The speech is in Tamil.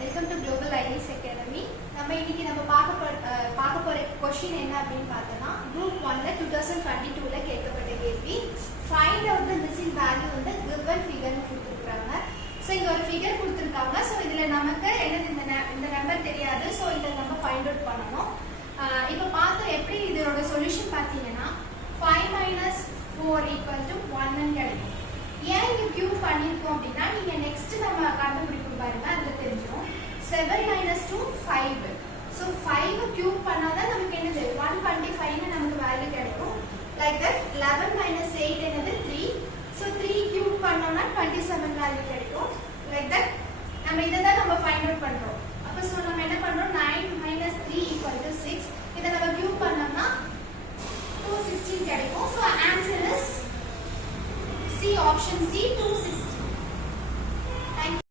Welcome to global IDs academy. நம்ம பார்க்க போற क्वेश्चन என்ன அப்படினு பார்த்தனா group 1ல 2022ல கேட்கப்பட்ட கேள்வி find out the missing value in the given figure கொடுத்திருக்காங்க. சோ இங்க ஒரு ஃபிகர் கொடுத்திருக்காங்க. சோ இதுல நமக்கு என்னது இந்த நம்பர் தெரியாது. சோ இத நம்ம ஃபைண்ட் அவுட் பண்ணனும். இப்போ பார்த்தோம் எப்படி இதோட சொல்யூஷன் பாத்தீங்கன்னா 5 - 4 = 1 ன்னு கிடைக்கும். ஏன் இங்க கியூப் பண்ணிருக்கோம் அப்படினா நீங்க நெக்ஸ்ட் நம்ம கண்டுபிடிப்போம் பாருங்க அதுல தெரிஞ்சிரும் 7 - 2 5. சோ 5 கியூப் பண்ணாதான் நமக்கு என்னது 125 ன்னு நமக்கு வேல்யூ கிடைக்கும். லைக் தட் 11 - 8 என்னது 3. சோ 3 கியூப் பண்ணோம்னா 27 வேல்யூ கிடைக்கும். லைக் தட் நம்ம இத தான் நம்ம ஃபைண்ட் அவுட் பண்றோம். அப்ப சோ நம்ம என்ன பண்றோம் 9 - 3 = 6. இத நம்ம கியூப் பண்ணோம்னா 216 கிடைக்கும். So answer is C, option C, 216.